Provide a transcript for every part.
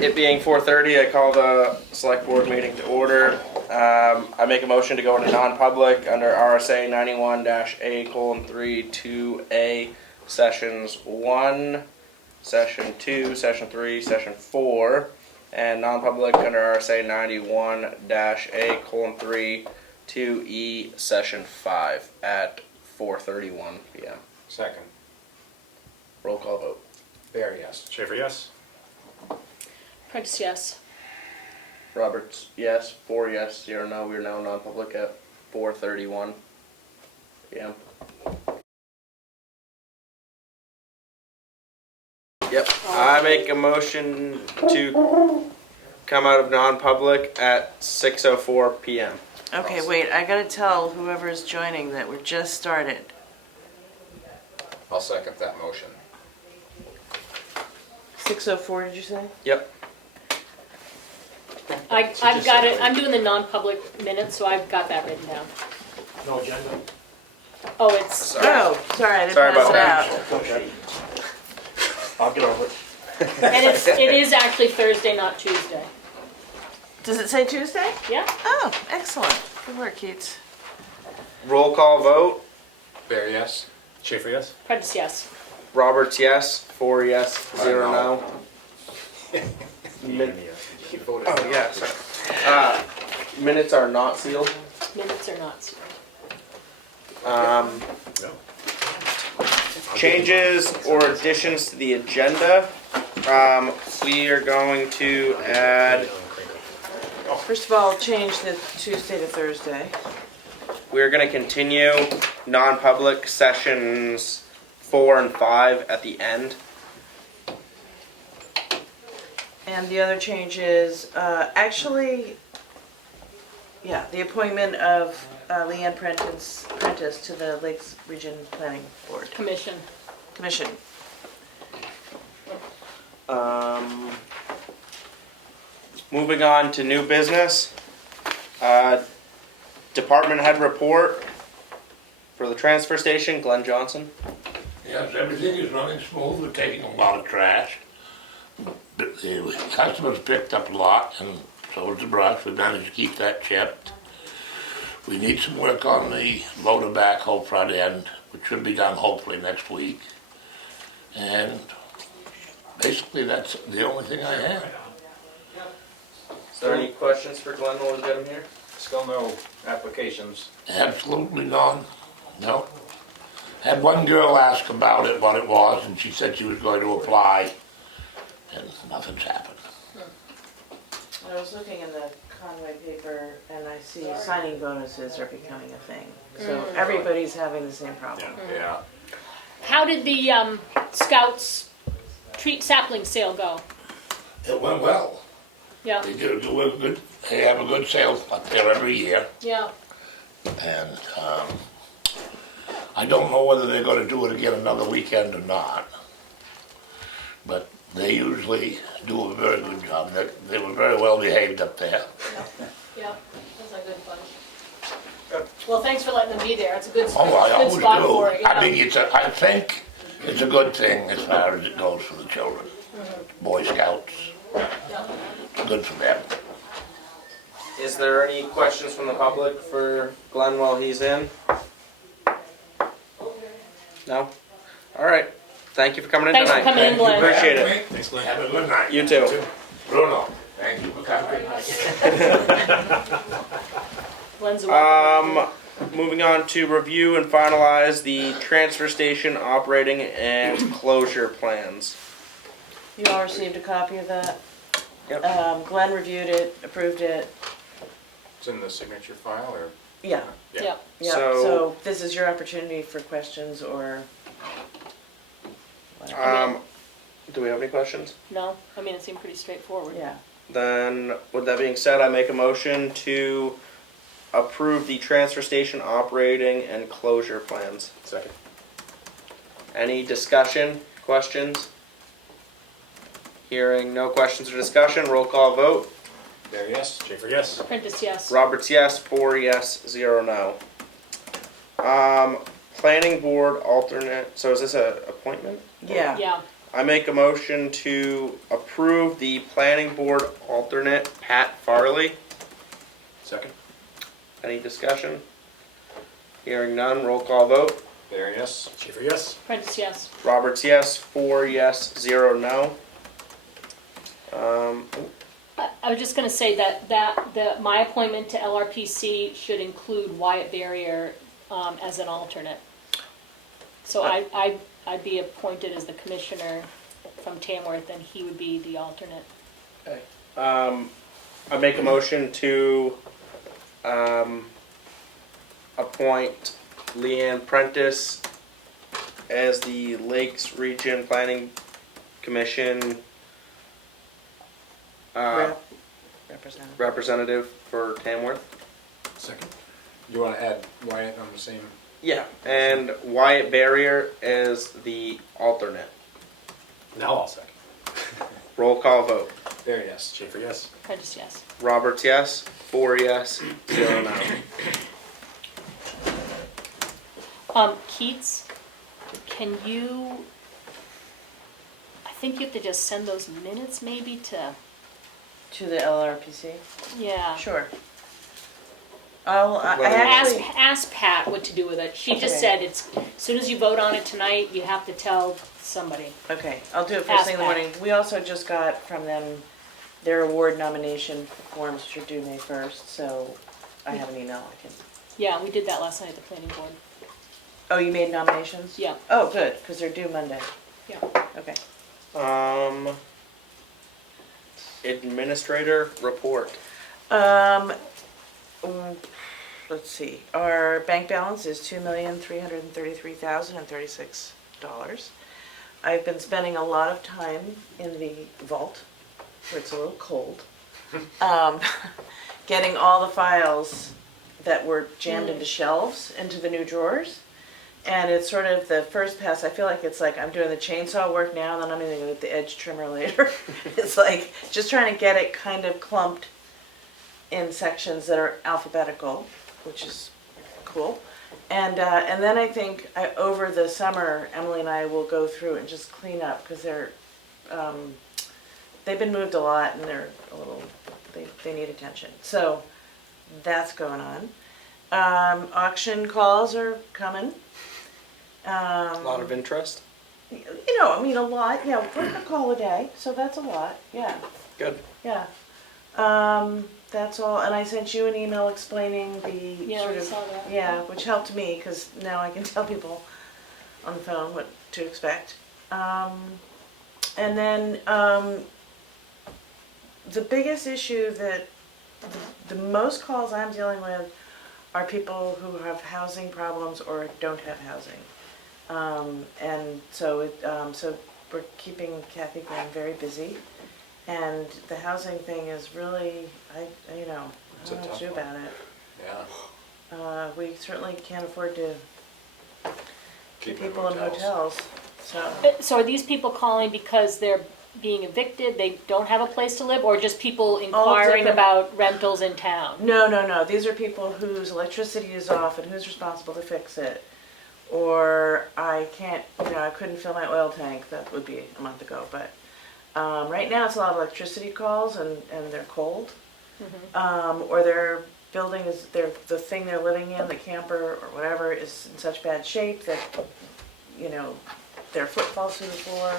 It being 4:30, I call the select board meeting to order. I make a motion to go into non-public under RSA 91-A:3 2A, sessions 1, session 2, session 3, session 4, and non-public under RSA 91-A:3 2E, session 5 at 4:31 p.m. Second. Roll call vote. Bear, yes. Schaefer, yes. Prentice, yes. Roberts, yes. 4 yes, 0 no. We're now non-public at 4:31 p.m. Yep. I make a motion to come out of non-public at 6:04 p.m. Okay, wait, I gotta tell whoever is joining that we're just started. I'll second that motion. 6:04, did you say? Yep. I've got it, I'm doing the non-public minutes, so I've got that written down. No agenda? Oh, it's, Sorry. Oh, sorry, I didn't Sorry pass about it that. out. Okay. I'll get over it. and it is actually Thursday, not Tuesday. Does it say Tuesday? Yeah? Oh, excellent. Good work, Keats. Roll call vote. Bear, yes. Schaefer, yes. Prentice, yes. Roberts, yes. 4 yes, 0 no. He voted Oh, no. yeah, sorry. Minutes are not sealed. Minutes are not sealed. No. Changes or additions to the agenda. We are going to add, First of all, change the Tuesday to Thursday. we're going to continue non-public sessions 4 and 5 at the end. And the other change is, actually, yeah, the appointment of Leanne Prentice to the Lakes Region Planning Board Commission. Commission. Moving on to new business. Department head report for the transfer station, Glenn Johnson. Yes, everything is running smooth. We're taking a lot of trash. The customers picked up a lot, and so is the brush. We managed to keep that chipped. We need some work on the loader backhoe front end, which should be done hopefully next week. And basically that's the only thing I have. Is there any questions for Glenn while we get him here? Still no applications. Absolutely none. No. Had one girl ask about it, what it was, and she said she was going to apply, and nothing's happened. I was looking in the Conway paper and I see signing bonuses are becoming a thing. So everybody's having the same problem. Yeah. How did the Scouts treat sapling sale go? It went well. Yeah. They do a good. They have a good sale up there every year, Yeah. and I don't know whether they're going to do it again another weekend or not. But they usually do a very good job. They were very well behaved up there. Yeah. That's a good bunch. Well, thanks for letting them be there. It's a good, Oh, I good always spot do. for it. I Yeah. mean, I think it's a good thing as far as it goes for the children. Boy Scouts, Yeah. it's good for them. Is there any questions from the public for Glenn while he's in? No? All right. Thank you for coming in Thanks for tonight. coming in, Glenn. Appreciate it. Thanks, Glenn. Have a good night. You too. Bruno, thank you for coming. Glenn's a welcome. Moving on to review and finalize the transfer station operating and closure plans. You all received a copy of that? Yep. Glenn reviewed it, approved it. It's in the signature file, or? Yeah, Yeah. yeah. So- So this is your opportunity for questions or whatever. Do we have any questions? No? I mean, it seemed pretty straightforward. Yeah. Then, with that being said, I make a motion to approve the transfer station operating and closure plans. Second. Any discussion, questions? Hearing no questions or discussion, roll call vote. Bear, yes. Schaefer, yes. Prentice, yes. Roberts, yes. 4 yes, 0 no. Planning board alternate, so is this a appointment? Yeah. Yeah. I make a motion to approve the planning board alternate, Pat Farley. Second. Any discussion? Hearing none, roll call vote. Barry, yes. Schaefer, yes. Prentice, yes. Roberts, yes. 4 yes, 0 no. I was just gonna say that my appointment to LRPC should include Wyatt Barrier as an alternate. So I'd be appointed as the commissioner from Tamworth, and he would be the alternate. Okay. I make a motion to appoint Leanne Prentice as the Lakes Region Planning Commission Representative. representative for Tamworth. Second. You wanna add Wyatt on the same? Yeah, and Wyatt Barrier as the alternate. Now I'll second. Roll call vote. Barry, yes. Schaefer, yes. Prentice, yes. Roberts, yes. 4 yes, 0 no. Keats, can you, I think you have to just send those minutes maybe to, To the LRPC? yeah. Sure. I Well, actually, Ask Pat what to do with it. She just Okay. said it's, as soon as you vote on it tonight, you have to tell somebody. okay, I'll do it first Ask thing in the Pat. morning. We also just got from them, their award nomination forms should due May 1st, so I have an email I can. Yeah, we did that last night at the planning board. Oh, you made nominations? Yeah, Oh, good, because they're due Monday. yeah. Okay. Administrator report. Mm, let's see, our bank balance is $2,333,036. I've been spending a lot of time in the vault, where it's a little cold, getting all the files that were jammed into shelves into the new drawers. And it's sort of the first pass, I feel like it's like I'm doing the chainsaw work now, and then I'm gonna do the edge trimmer later. It's like just trying to get it kind of clumped in sections that are alphabetical, which is cool. And then I think over the summer, Emily and I will go through and just clean up, because they've been moved a lot and they're a little, they need attention. So that's going on. Auction calls are coming. A lot of interest. You know, I mean, a lot, yeah, worth a call a day, so that's a lot, yeah, Good. yeah. That's all, and I sent you an email explaining the Yeah, sort we of, saw that. yeah, which helped me, because now I can tell people on the phone what to expect. And then, the biggest issue that, the most calls I'm dealing with are people who have housing problems or don't have housing. And so so we're keeping Kathy Graham very busy. And the housing thing is really, I don't know It's a what to tough do one. about it. Yeah. We certainly can't afford to keep Keep in people in hotels, so. So are these people calling because they're being evicted, they don't have a place to live, or just people inquiring different. about rentals in town? No, these are people whose electricity is off and who's responsible to fix it. Or I can't, I couldn't fill my oil tank, that would be a month ago, but right now it's a lot of electricity calls and they're cold. Or their building is, the thing they're living in, the camper or whatever, is in such bad shape that, their foot falls through the floor.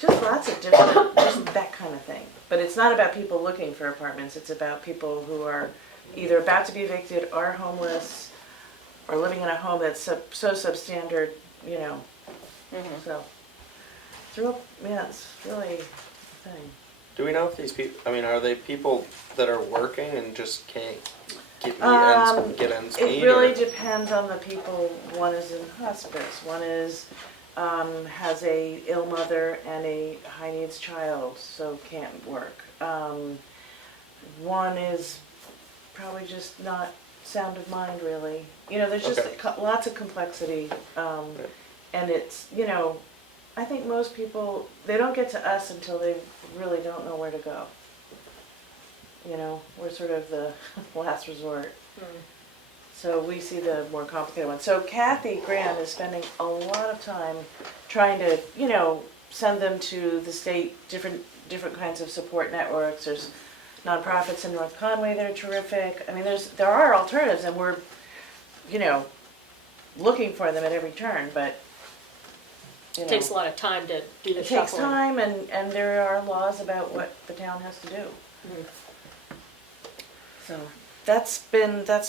Just lots of different, just that kind of thing. But it's not about people looking for apartments, it's about people who are either about to be evicted, are homeless, or living in a home that's so substandard, so. It's real, yeah, it's really a thing. Do we know if these people, are they people that are working and just can't get ends It meet? really or? depends on the people. One is in hospice, one is, has a ill mother and a high needs child, so can't work. One is probably just not sound of mind, really. There's just Okay. lots of complexity, and it's, I think most people, they don't get to us until they really don't know where to go. We're sort of the last resort. So we see the more complicated ones. So Kathy Graham is spending a lot of time trying to, send them to the state, different kinds of support networks. There's nonprofits in North Conway that are terrific. I mean, there are alternatives, and we're, looking for them at every turn, but, It takes a lot of time to do the it takes shuffling. time, and there are laws about what the town has to do. Mhm. So that's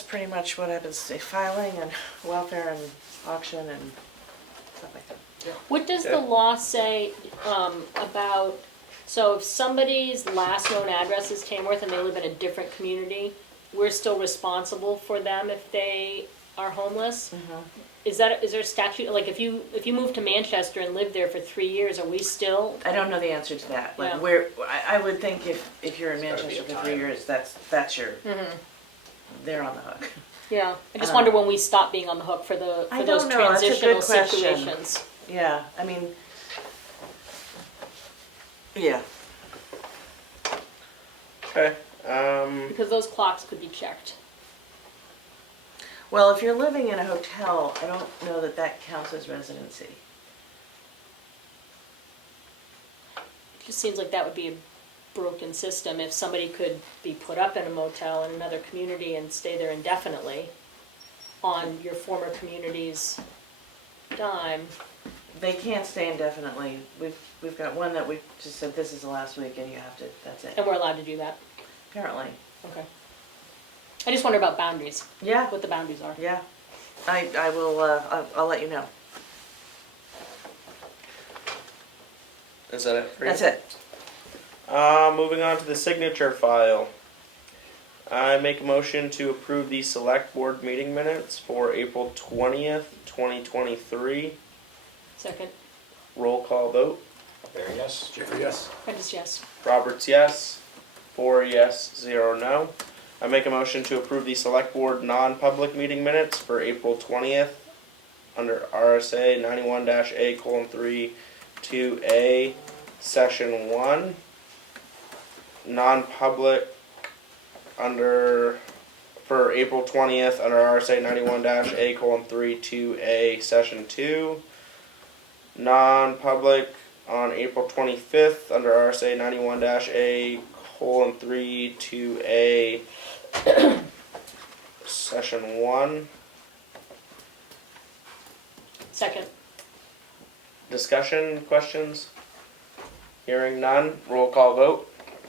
pretty much what I've been filing and welfare and auction and stuff like that. What does Yeah. the law say about, so if somebody's last known address is Tamworth and they live in a different community, we're still responsible for them if they are homeless? Is there a statute, like if you move to Manchester and live there for 3 years, are we still? I don't know the answer to that. Like Yeah. I would think if you're in There's gotta be Manchester a for 3 time. years, that's your, they're on the hook. Yeah, I just wonder when we stop being on the hook for I those don't know, that's a good transitional question. situations. Yeah, I mean, yeah. Okay. Because those clocks could be checked. Well, if you're living in a hotel, I don't know that counts as residency. It just seems like that would be a broken system if somebody could be put up in a motel in another community and stay there indefinitely on your former community's dime. They can't stay indefinitely. We've got one that we just said, this is the last week and you have to, that's it, And we're allowed to do that. apparently. Okay. I just wonder about boundaries, Yeah, what the boundaries are. yeah. I will, I'll let you know. Is that it for you? That's it. Moving on to the signature file. I make a motion to approve the select board meeting minutes for April 20th, 2023. Second, Roll call vote. Barry, yes. Schaefer, yes. Prentice, yes. Roberts, yes. 4 yes, 0 no. I make a motion to approve the select board non-public meeting minutes for April 20th under RSA 91-A:3 2A, Session 1. Non-public for April 20th under RSA 91-A:3 2A, Session 2. Non-public on April 25th under RSA 91-A:3 2A, Session 1. Second, Discussion, questions? Hearing none, roll call vote.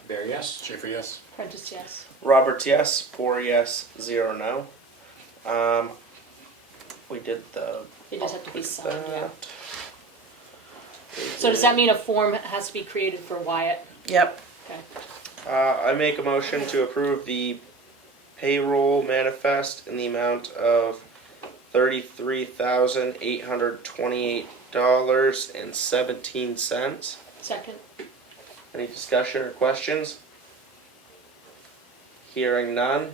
Barry, yes. Schaefer, yes. Prentice, yes. Roberts, yes. 4 yes, 0 no. We did the. They just have to be signed, yeah. that. So does that mean a form has to be created for Wyatt? Yep. Okay. I make a motion to approve the payroll manifest in the amount of $33,828.17. Second, Any discussion or questions? Hearing none,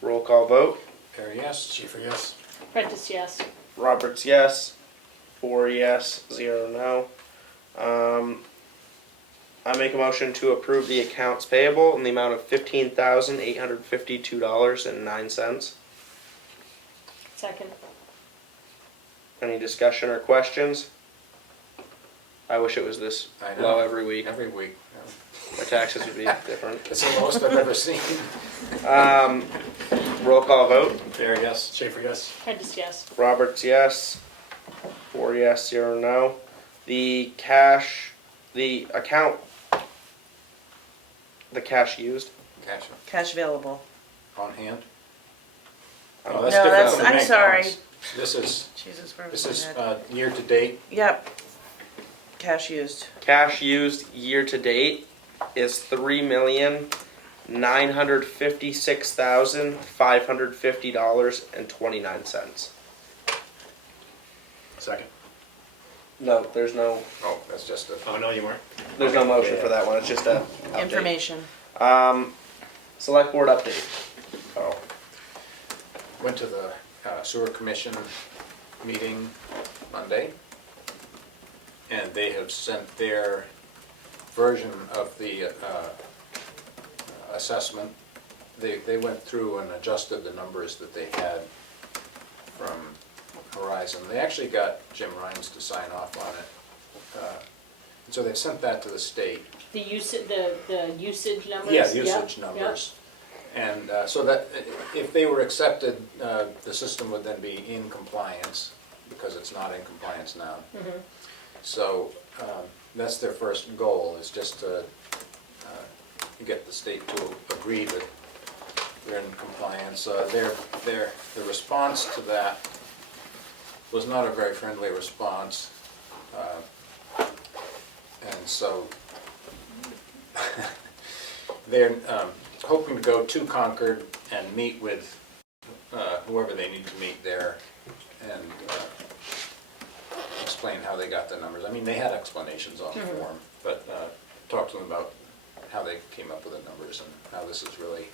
roll call vote. Barry, yes. Schaefer, yes. Prentice, yes. Roberts, yes. 4 yes, 0 no. I make a motion to approve the accounts payable in the amount of $15,852.09. Second, Any discussion or questions? I wish it was this I know. low every week. Every week. My taxes would be different. It's the lowest I've ever seen. Roll call vote. Barry, yes. Schaefer, yes. Prentice, yes. Roberts, yes. 4 yes, 0 no. The cash used. Gotcha. Cash available. On hand. Oh, Oh, that's No, different that's, from the I'm bank sorry. balance. This is, Jesus this is Christ. year to date. Yep. Cash used. Cash used year to date is $3,956,550.29. Second. No, there's no That's just a. Oh, no, you weren't? motion for that one. It's just a update. Information. Select board update. Oh, Went to the sewer commission meeting Monday, and they have sent their version of the assessment. They went through and adjusted the numbers that they had from Horizon. They actually got Jim Rhines to sign off on it. And so they sent that to the state. The usage numbers? Yeah, Yep, usage yep. numbers. And so that, if they were accepted, the system would then be in compliance, because it's not in compliance now. So that's their first goal, is just to get the state to agree that they're in compliance. The response to that was not a very friendly response. And so they're hoping to go to Concord and meet with whoever they need to meet there and explain how they got the numbers. I mean, they had explanations on the form, but talk to them about how they came up with the numbers and how this is really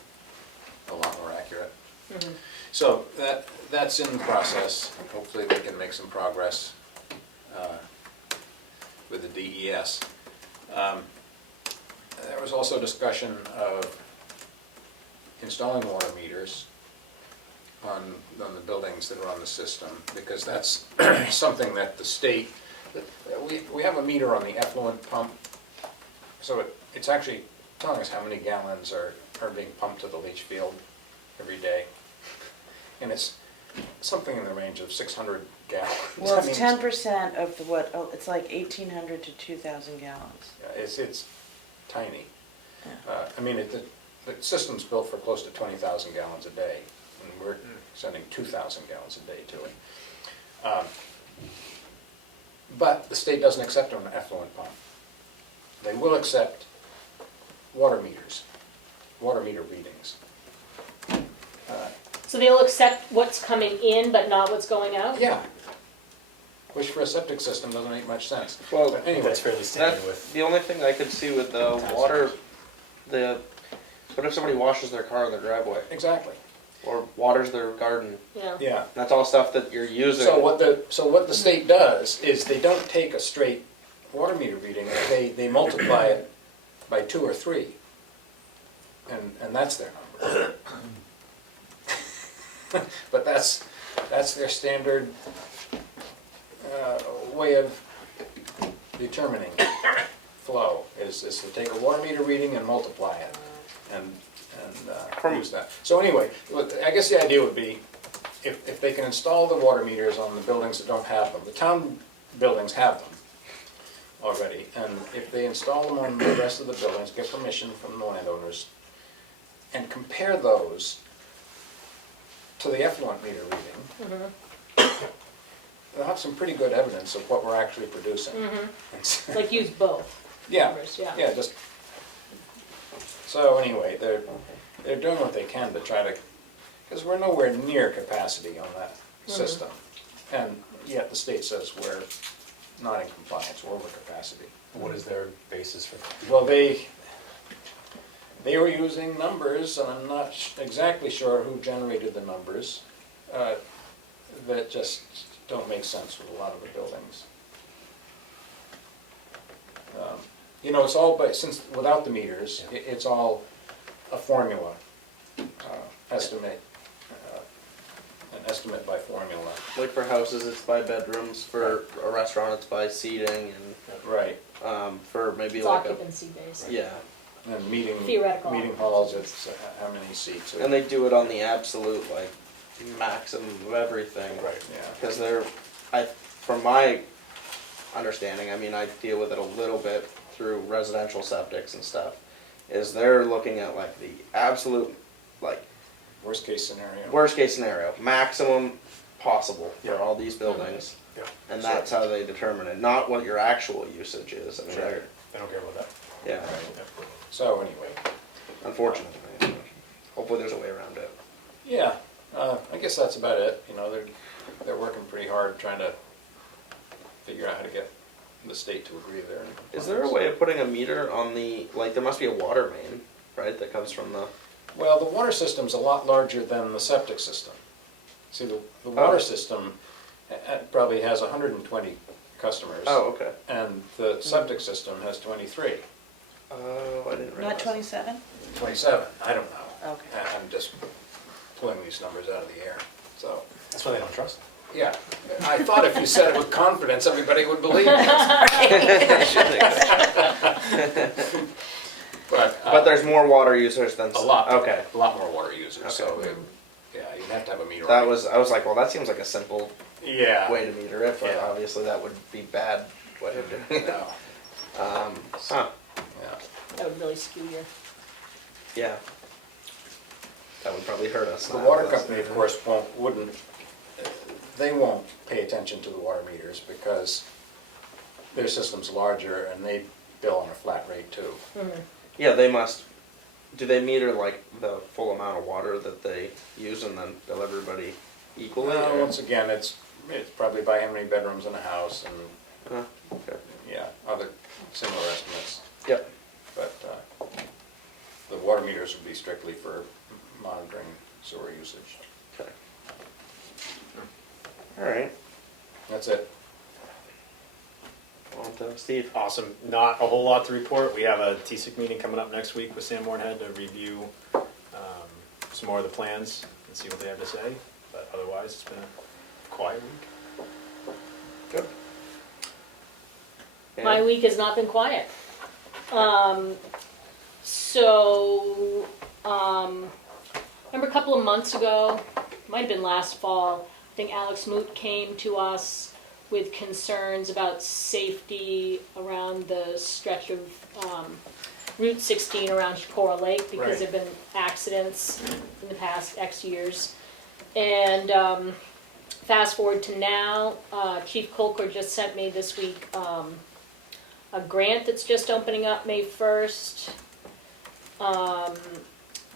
a lot more accurate. So that's in the process. Hopefully they can make some progress with the DES. There was also discussion of installing water meters on the buildings that are on the system, because that's something that the state, we have a meter on the effluent pump, so it's actually telling us how many gallons are being pumped to the leach field every day. And it's something in the range of 600 gallons. Well, I mean, it's 10% of the what, oh, it's like 1,800 to 2,000 gallons. It's tiny. Yeah. I mean, the system's built for close to 20,000 gallons a day, and we're sending 2,000 gallons a day to it. But the state doesn't accept an effluent pump. They will accept water meters, water meter readings. So they'll accept what's coming in, but not what's going out? Yeah, which for a septic system doesn't make much sense. Well, But anyway, That's fairly standard That's with. the only thing I could see with the water, what if somebody washes their car in their driveway? exactly, Or waters their garden? Yeah. yeah. That's all stuff that you're using. So what the state does is they don't take a straight water meter reading, they multiply it by 2 or 3, and that's their number. But that's their standard way of determining flow, is to take a water meter reading and multiply it, and use that. So anyway, I guess the idea would be, if they can install the water meters on the buildings that don't have them, the town buildings have them already, and if they install them on the rest of the buildings, get permission from the landowners, and compare those to the effluent meter reading, they'll have some pretty good evidence of what we're actually producing. Like use both Yeah, numbers, yeah. yeah, just, so anyway, they're doing what they can to try to, because we're nowhere near capacity on that system. And yet the state says we're not in compliance, we're over capacity. What is their basis for? Well, they were using numbers, and I'm not exactly sure who generated the numbers, that just don't make sense with a lot of the buildings. You know, it's all, since without the meters, Yeah. it's all a formula, estimate, an estimate by formula. Like for houses, it's by bedrooms. For a restaurant, it's by seating, Right. and for maybe It's like occupancy based. yeah. And meeting Theoretical halls, it's how many seats. And they do it on the absolute like maximum of everything. Right. Yeah. Because from my understanding, I mean, I deal with it a little bit through residential septics and stuff, is they're looking at like the absolute, like, Worst case scenario. worst case scenario, maximum possible for all these buildings. Yeah. And that's how they determine it, not what your actual usage is. I mean, Sure. They don't care about that. yeah, So anyway, unfortunately. Hopefully there's a way around it. yeah, I guess that's about it. You know, they're working pretty hard trying to figure out how to get the state to agree there. Is there a way of putting a meter on the, like, there must be a water main, right, that comes from the... Well, the water system's a lot larger than the septic system. See, the water system probably has 120 customers. Oh, okay. And the septic system has 23. Oh, I didn't realize. Not 27? 27, I don't know. Okay. I'm just pulling these numbers out of the air, so. That's why they don't trust. Yeah, I thought if you said it with confidence, everybody would believe it. But there's more water users than. a lot. Okay. A lot more water users, so, Okay. yeah, you'd have to have a meter. That on it. was, I was like, well, that seems like a simple Yeah. way to meter it, but Yeah. obviously that would be bad way of doing it. No, Huh, yeah. That would really skew your, yeah. That would probably hurt us. The not water have us. company, of course, wouldn't, they won't pay attention to the water meters because their system's larger and they bill on a flat rate too. Yeah, they must, do they meter like the full amount of water that they use and then bill everybody equally? Well, or- once again, it's probably by how many bedrooms in a house and, Okay. yeah, other similar estimates. Yep. But the water meters would be strictly for monitoring sewer usage. Okay. All right. That's it. On to Steve. Awesome. Not a whole lot to report. We have a TSIC meeting coming up next week with Sanborn Head to review some more of the plans and see what they have to say. But otherwise, it's been a quiet week. Good. my week has not been quiet. Remember a couple of months ago, might have been last fall, I think Alex Moot came to us with concerns about safety around the stretch of Route 16 around Shakora Lake because Right. there have been accidents in the past X years. And fast forward to now, Chief Colker just sent me this week a grant that's just opening up May 1st.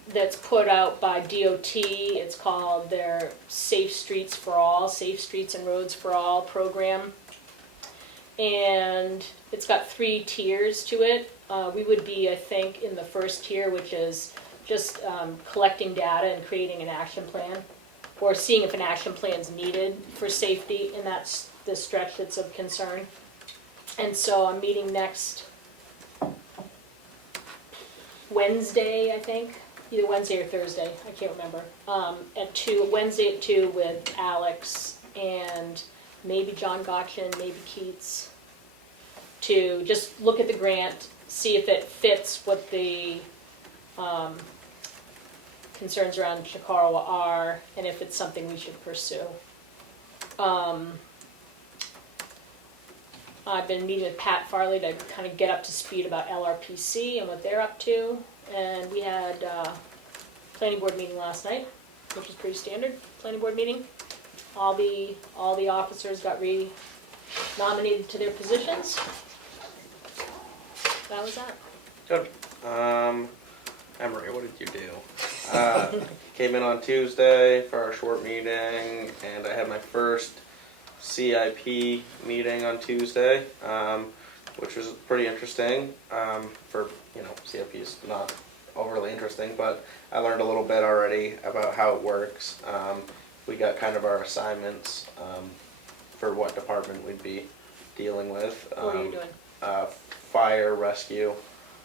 That's put out by DOT. It's called their Safe Streets for All, Safe Streets and Roads for All program. And it's got 3 tiers to it. We would be, I think, in the first tier, which is just collecting data and creating an action plan, or seeing if an action plan is needed for safety in the stretch that's of concern. And so I'm meeting next Wednesday, I think, either Wednesday or Thursday, I can't remember, at 2, Wednesday at 2 with Alex and maybe John Gotchin, maybe Keats, to just look at the grant, see if it fits what the concerns around Chikarawa are, and if it's something we should pursue. I've been meeting with Pat Farley to kind of get up to speed about LRPC and what they're up to. And we had a planning board meeting last night, which was pretty standard planning board meeting. All the officers got re-nominated to their positions. That was that. Good. Emery, what did you do? Came in on Tuesday for our short meeting, and I had my first CIP meeting on Tuesday, which was pretty interesting. CIP is not overly interesting, but I learned a little bit already about how it works. We got kind of our assignments for what department we'd be dealing with. What are you doing? Fire rescue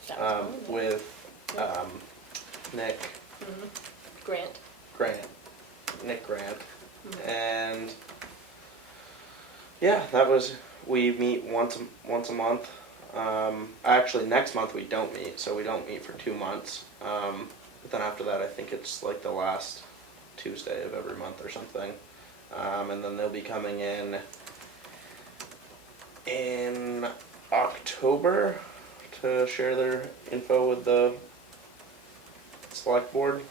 That's with Nick Grant. Nick Grant. And yeah, that was, we meet once a month. Actually, next month we don't meet, so we don't meet for 2 months. But then after that, I think it's like the last Tuesday of every month or something. And then they'll be coming in October to share their info with the select board.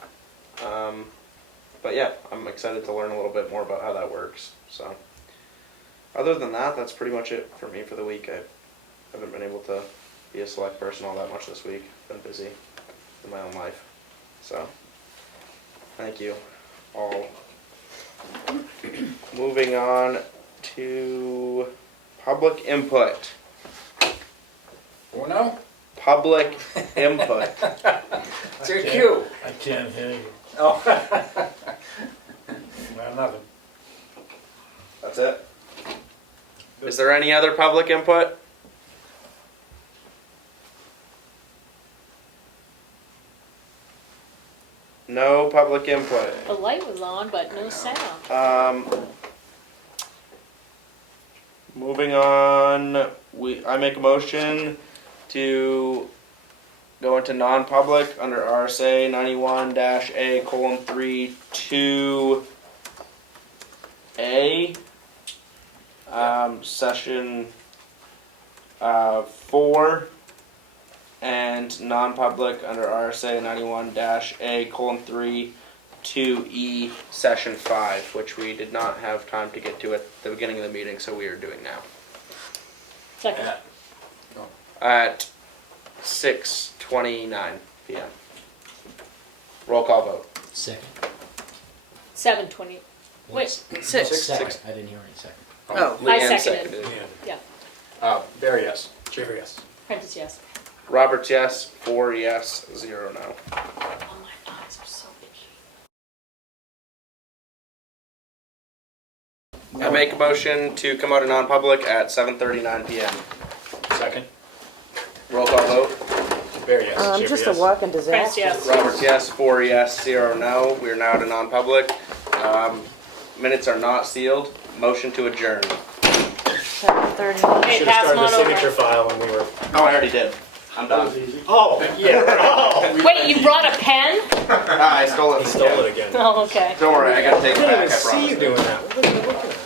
But yeah, I'm excited to learn a little bit more about how that works. So, other than that, that's pretty much it for me for the week. I haven't been able to be a select person all that much this week. Been busy in my own life. So, thank you all. Moving on to public input. Uno? Public input. It's your cue. I can't hear you. Oh. Well, nothing. That's it. Is there any other public input? No public input. The light was on, but no sound. Moving on, I make a motion to go into non-public under RSA 91-A:3 2A, session 4, and non-public under RSA 91-A:3 2E, session 5, which we did not have time to get to at the beginning of the meeting, so we are doing now. Second. At 6:29 p.m. Roll call vote. Second. 7:20. Wait. Six. Second. I didn't hear any second. Oh, I Leanne seconded. Yeah. Barry, yes. Schaefer, yes. Prentice, yes. Roberts, yes. 4 yes. 0 no. Oh, my eyes are so itchy. I make a motion to come out of non-public at 7:39 p.m. Second. Roll call vote. Barry, yes. Schaefer, just yes. a walking Prentice, disaster. yes. Roberts, yes. 4 yes. 0 no. We are now at a non-public. Minutes are not sealed. Motion to adjourn. 7:30. Hey, Should have pass started them the on signature over. file when we were. Oh, I already did. I'm done. Oh, yeah. Oh, Wait, you brought a pen? I stole it. he stole it again. Oh, okay. Don't worry, I gotta take I it didn't back. even I see you promise. doing that. What were you looking at?